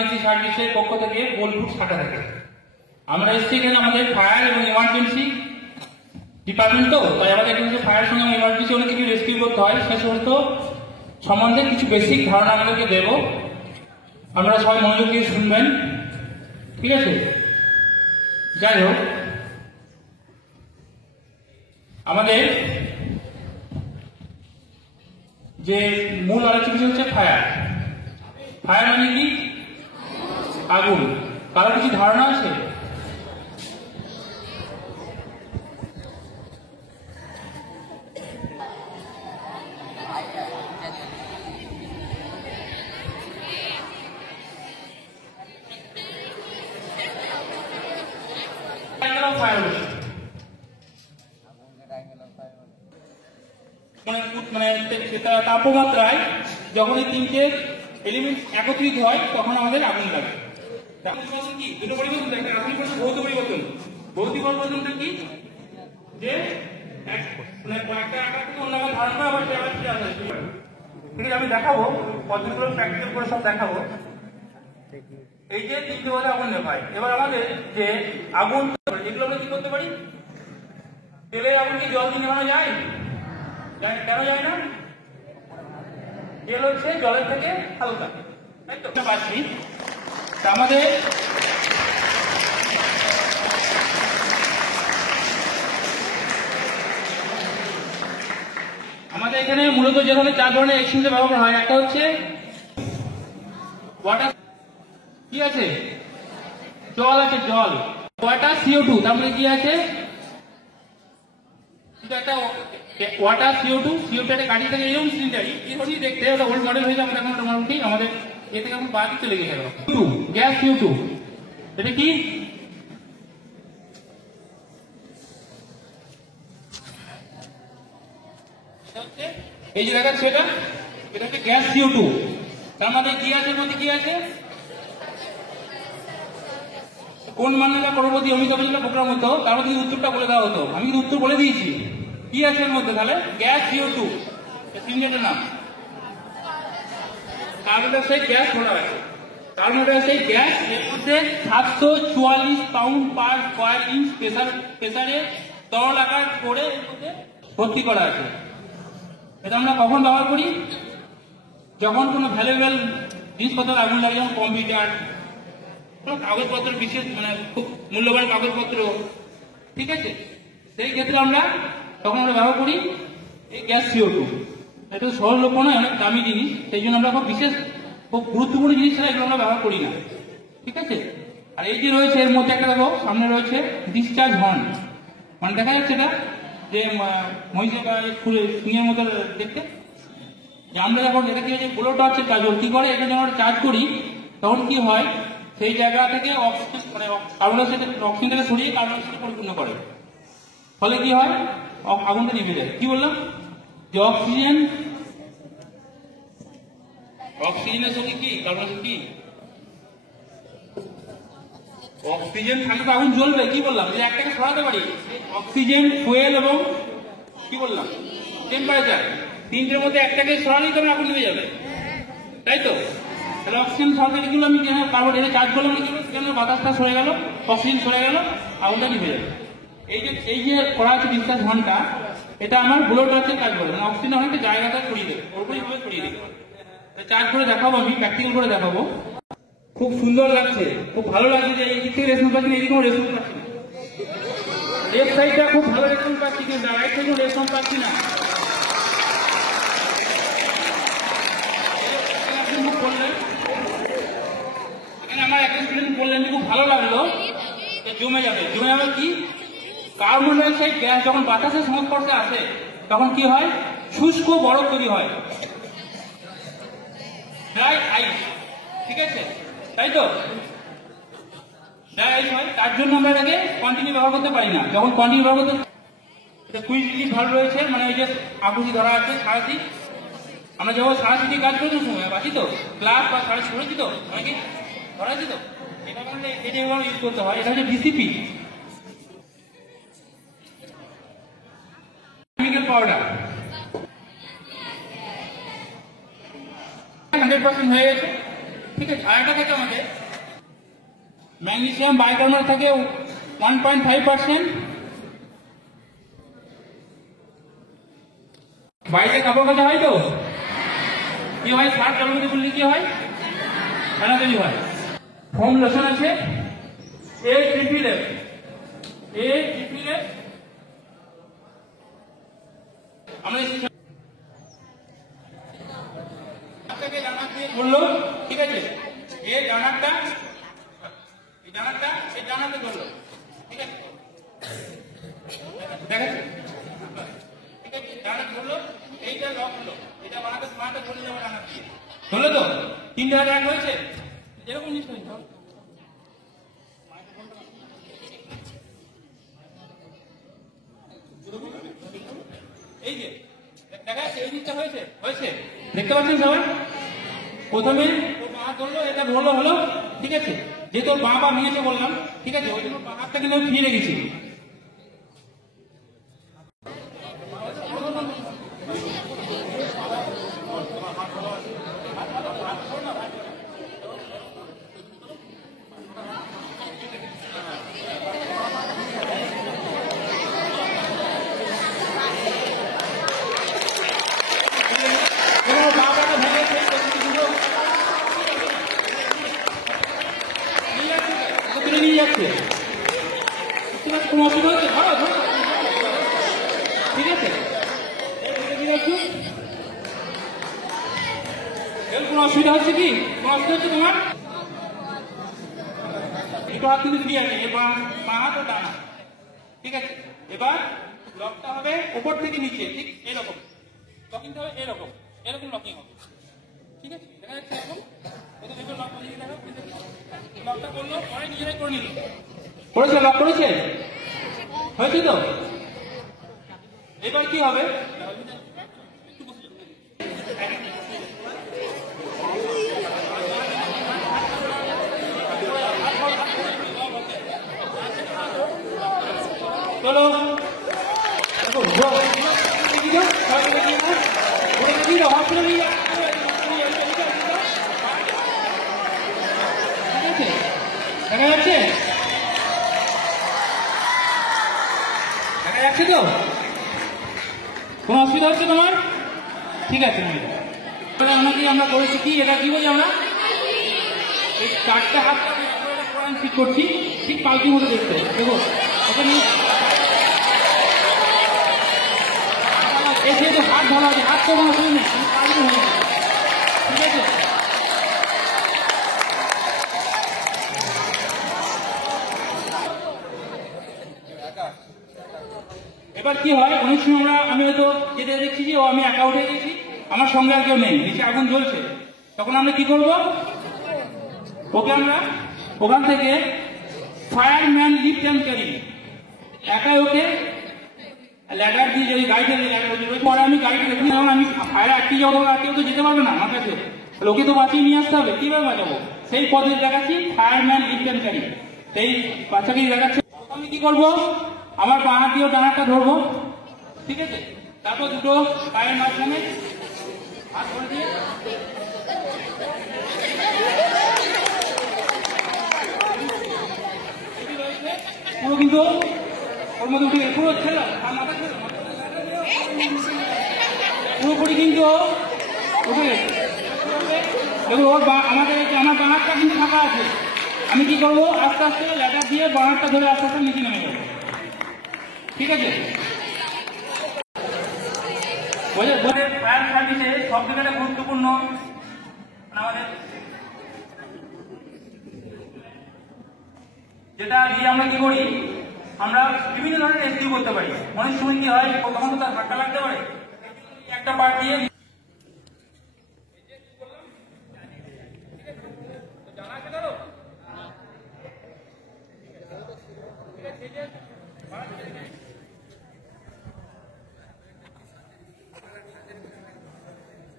Emergency সার্ভিসের পক্ষ থেকে বোলপুর শাখা থেকে আমরা এসেছি এখানে আমাদের ফায়ার এবং ইমার্জেন্সি ডিপার্টমেন্ট, তো তাই আমাদের কিন্তু ফায়ার সঙ্গে ইমার্জেন্সি অনেক কিছু রেস্কিউ করতে হয়, সে সমস্ত সম্বন্ধে কিছু বেসিক ধারণা আমাদেরকে দেব। আপনারা সবাই মনোযোগ দিয়ে শুনবেন, ঠিক আছে? যাই হোক, আমাদের যে মূল আলোচনা হচ্ছে ফায়ার। ফায়ার মানে কি? আগুন। কারো কিছু ধারণা আছে? মানে তাপমাত্রায় যখন এই তিনটে এলিমেন্ট একত্রিত হয় তখন আমাদের আগুন লাগে। কি দুটো পরিবর্তন থাকে, আগুন ভৌত পরিবর্তন। ভৌতিক পরিবর্তনটা কি? যে একটা আকার থেকে অন্য আকার ধারণ করে আবার সে আবার ফিরে আসে। ঠিক আছে, আমি দেখাবো পদ্ধতিগুলো প্র্যাকটিক্যাল করে সব দেখাবো। এই যে তিনটে বলে আগুন নেভায়। এবার আমাদের যে আগুন এগুলো আমরা কি করতে পারি? তেলের আগুন কি জল দিয়ে নেভানো যায়? কেন যায় না? তেল হচ্ছে জলের থেকে হালকা, তাই তো? পাচ্ছি আমাদের এখানে মূলত যে ধরনের 4 ধরনের এক্সচেঞ্জের ব্যবহার হয়। একটা হচ্ছে ওয়াটার, কি আছে? জল আছে, জল। ওয়াটার CO2, তার মধ্যে কি আছে? একটা ওয়াটার CO2 একটা গাড়ি থেকে এরকম সিলিন্ডারি এরকমই দেখতে, ওটা ওল্ড মডেল হয়ে যাবে এখন মোটামুটি আমাদের এ থেকে এখন বাদ চলে গেছে। গ্যাস CO2 এটা কি? এই যে দেখাচ্ছে এটা হচ্ছে গ্যাস CO2। তার মধ্যে কি আছে? মধ্যে কি আছে? কোন মান্যতা পরবর্তী অমিতাভ বচ্চন প্রোগ্রাম হতো, তার মধ্যে উত্তরটা বলে দেওয়া হতো। আমি কিন্তু উত্তর বলে দিয়েছি। কি আছে এর মধ্যে? তাহলে গ্যাস CO2 সিলিন্ডারের নাম। কার্বন ডাইঅক্সাইড গ্যাস বলা হয়। কার্বন ডাইঅক্সাইড গ্যাস এর মধ্যে 744 পাউন্ড পার স্কয়ার ইঞ্চ প্রেসারে তরল আকার করে এর মধ্যে ভর্তি করা আছে। এটা আমরা কখন ব্যবহার করি? যখন কোনো ভ্যালুয়েবল জিনিসপত্র আগুন লাগে, যেমন কম্পিউটার, কাগজপত্র, বিশেষ মানে খুব মূল্যবান কাগজপত্র, ঠিক আছে? সেই ক্ষেত্রে আমরা তখন আমরা ব্যবহার করি এই গ্যাস CO2। এটা সহজলভ্য নয়, অনেক দামি জিনিস, সেই জন্য আমরা খুব বিশেষ খুব গুরুত্বপূর্ণ জিনিস ছাড়া এগুলো আমরা ব্যবহার করি না, ঠিক আছে? আর এই যে রয়েছে এর মধ্যে একটা দেখো সামনে রয়েছে ডিসচার্জ হর্ন, মানে দেখা যাচ্ছে এটা যে মহিষে বা সিংহের মতো দেখতে। যে আমরা যখন এটা কি হচ্ছে ব্লো টর্চের কাজল কি করে, এটা যখন চার্জ করি তখন কি হয়, সেই জায়গা থেকে অক্সিজেন মানে কার্বন ডাইঅক্সাইড অক্সিজেনটাকে সরিয়ে কার্বন ডাইঅক্সাইড পরিপূর্ণ করে, ফলে কি হয় আগুনটা নিভে যায়। কি বললাম? যে অক্সিজেনের সঙ্গে কি কার্বন ডাইঅক্সাইড কি অক্সিজেন থাকলে তো আগুন জ্বলবে। কি বললাম? যে একটাকে সরাতে পারি, অক্সিজেন, ফুয়েল এবং কি বললাম টেম্পারেচার, তিনটের মধ্যে একটাকে সরালেই তবে আগুন নিভে যাবে, তাই তো? তাহলে অক্সিজেন সরাতে গেলে আমি কেন কার্বন ডাইঅক্সাইড চার্জ করলাম, কেন বাতাসটা সরে গেল, অক্সিজেন সরে গেল, আগুনটা নিভে যাবে। এই যে করা আছে ডিসচার্জ হর্নটা, এটা আমার ব্লো টর্চের কাজ করে, মানে অক্সিজেন অনেকটা জায়গাটা ছড়িয়ে দেবে, ওরকমই ভাবে ছড়িয়ে দেবে। চার্জ করে দেখাবো, আমি প্র্যাকটিক্যাল করে দেখাবো। খুব সুন্দর লাগছে, খুব ভালো লাগছে যে এই দিক থেকে রেসপন্স পাচ্ছি না, এদিকে কোনো রেসপন্স পাচ্ছি না। লেফট সাইডটা খুব ভালো রেসপন্স পাচ্ছি, কিন্তু রাইট সাইড কোনো রেসপন্স পাচ্ছি না। এখানে আমার একটা স্টুডেন্ট বললেন খুব ভালো লাগলো, জমে যাবে কি? কার্বন ডাইঅক্সাইড গ্যাস যখন বাতাসের সংস্পর্শে আসে তখন কি হয়? শুষ্ক বরফ তৈরি হয়, ড্রাই আইস, ঠিক আছে? তাই তো ড্রাই আইস হয়। তার জন্য আমরা এটাকে কন্টিনিউ ব্যবহার করতে পারি না। যখন কন্টিনিউ ব্যবহার করতে, এটা কুইজ রিলিজ ভালো রয়েছে, মানে এই যে আগুনি ধরা আছে সারাশি, আমরা যখন সারাশি কাজ করি সময় বাকি তো ক্লাস বা সারাশি ধরেছি তো অনেকে ধরাছি তো, এটা মানে এটা ইউজ করতে হয়। এটা হচ্ছে ডিসিপি, কেমিক্যাল পাউডার। 100% হয়ে গেছে। ঠিক আছে। আর একটা থাকে আমাদের ম্যাগনেসিয়াম বাইকার্বনেট থাকে 1.5%। বাড়িতে কাপড় কাচা হয় তো কি হয়, সার জলের মধ্যে করলে কি হয়, ফেনা তৈরি হয়। ফোম লোশন আছে আমরা বললো, ঠিক আছে, এই ডানারটা এই ডানাতে ধরলো, ঠিক আছে, দেখাচ্ছি, ঠিক আছে, ডানা ধরলো, এইটা লক হলো, এটা বানাতে বানাতে ধরে যাবে ডানা দিয়ে, ধরলো তো 3 জায়গায় এক হয়েছে, এরকম জিনিস হয়েছে। এই যে দেখা যাচ্ছে এই জিনিসটা হয়েছে হয়েছে দেখতে পাচ্ছেন সবাই। প্রথমে ওর বাঁ ধরলো, এটা ধরলো হলো, ঠিক আছে, যেহেতু ওর বাঁ ভেঙেছে বললাম, ঠিক আছে, ওই জন্য বাঁ হাতটা কিন্তু আমি ফিরে রেখেছি। কোনো অসুবিধা হচ্ছে, ভালো ধরো, ঠিক আছে, কোনো অসুবিধা হচ্ছে কি, কোনো অসুবিধা হচ্ছে তোমার? দুটো হাত কিন্তু ফ্রি আছে, এবার বাঁ হাত ও ডান হাত, ঠিক আছে। এবার লকটা হবে উপর থেকে নিচে, ঠিক এরকম লকিং হবে, এরকম এরকম লকিং হবে, ঠিক আছে, দেখা যাচ্ছে এখন লক করে দেখো, লকটা করলো, পরে নিজেরাই করে নিল, করেছে, লক করেছে, হয়েছে তো। এবার কি হবে, চলো দেখা যাচ্ছে, দেখা যাচ্ছে তো, কোনো অসুবিধা হচ্ছে তোমার? ঠিক আছে, আমরা করেছি কি, এটা কি বলি আমরা এই 4টে হাতটা ঠিক করছি, ঠিক পাল্টির মতো দেখতে, দেখো ওখানে যেহেতু হাত ধরা আছে, হাত তো কোনো অসুবিধা নেই, পাল্টি হয়ে যাবে, ঠিক আছে। এবার কি হয়, অনেক সময় আমি হয়তো যেটা দেখছি যে আমি একা উঠে গেছি, আমার সঙ্গে আর কেউ নেই, নিচে আগুন জ্বলছে, তখন আমরা কি করবো, ওকে আমরা ওখান থেকে ফায়ারম্যান লিফট অ্যান্ড ক্যারি, একাই ওকে ল্যাডার দিয়ে, যদি গাড়িতে পরে আমি গাড়িটা দেখি, যখন আমি ফায়ার আটকে যাবো, আর কেউ তো যেতে পারবে না আমার কাছে, লোকে তো বাঁচিয়ে নিয়ে আসতে হবে, কিভাবে বাঁচাবো, সেই পদ্ধতি দেখাচ্ছি, ফায়ারম্যান লিফট অ্যান্ড ক্যারি, সেই বাচ্চাকে দেখাচ্ছি। আমি কি করবো, আমার বাঁ হাত দিয়ে ডানাটা ধরবো, ঠিক আছে, তারপর দুটো পায়ের মাঝখানে হাত ধরে দিয়ে পুরো কিন্তু ওর মধ্যে উঠে গেছে, পুরো ছেলে পুরোপুরি কিন্তু উঠে গেছে। দেখুন ওর আমার বাঁ হাতটা কিন্তু ফাঁকা আছে, আমি কি করবো, আস্তে আস্তে ল্যাডার দিয়ে বাঁ হাতটা ধরে আস্তে আস্তে নিচে নেমে যাবো, ঠিক আছে। ফায়ার সার্ভিসে সব থেকে গুরুত্বপূর্ণ আমাদের যেটা দিয়ে আমরা কি করি, আমরা বিভিন্ন ধরনের রেস্কিউ করতে পারি। অনেক সময় কি হয়, তখন তো তার ধাক্কা লাগতে পারে, একটা পার্ট দিয়ে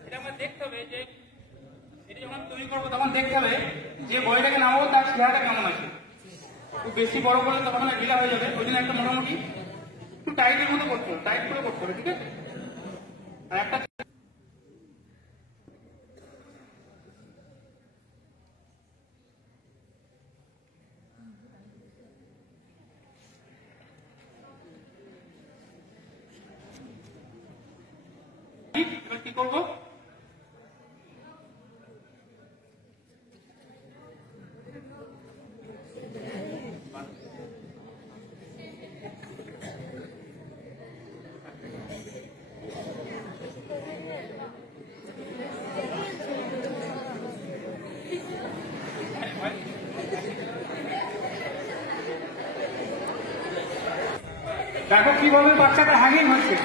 এটা আমরা দেখতে হবে যে এটা যখন তৈরি করবো তখন দেখতে হবে যে বইটাকে নামাবো তার চেহারাটা কেমন আছে। খুব বেশি বড় করলে তখন ঢিলা হয়ে যাবে, ওই জন্য একটা মোটামুটি একটু টাইটের মতো করতে হবে, টাইট করে করতে হবে, ঠিক আছে। আর একটা কি করবো? দেখো কিভাবে বাচ্চাটা হ্যাঙ্গিং হচ্ছে।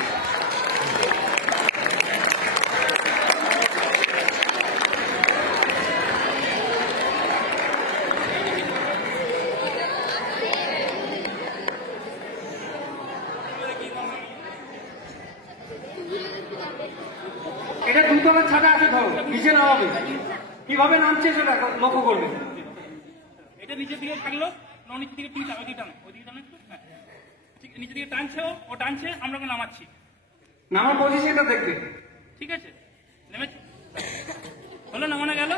এটা দুতলার ছাদে আছে, ধরো নিচে নামাবে, কিভাবে নামছে সেটা লক্ষ্য করবে। এটা নিচের দিকে থাকলো, নিচের দিকে ঠিক ওইদিকে টানো, ওইদিকে টানো একটু, হ্যাঁ ঠিক নিচের দিকে টানছে, ও টানছে, আমরা ওকে নামাচ্ছি। নামার পজিশনটা দেখবে। ঠিক আছে, নেমেছে, হলো নামানো গেল।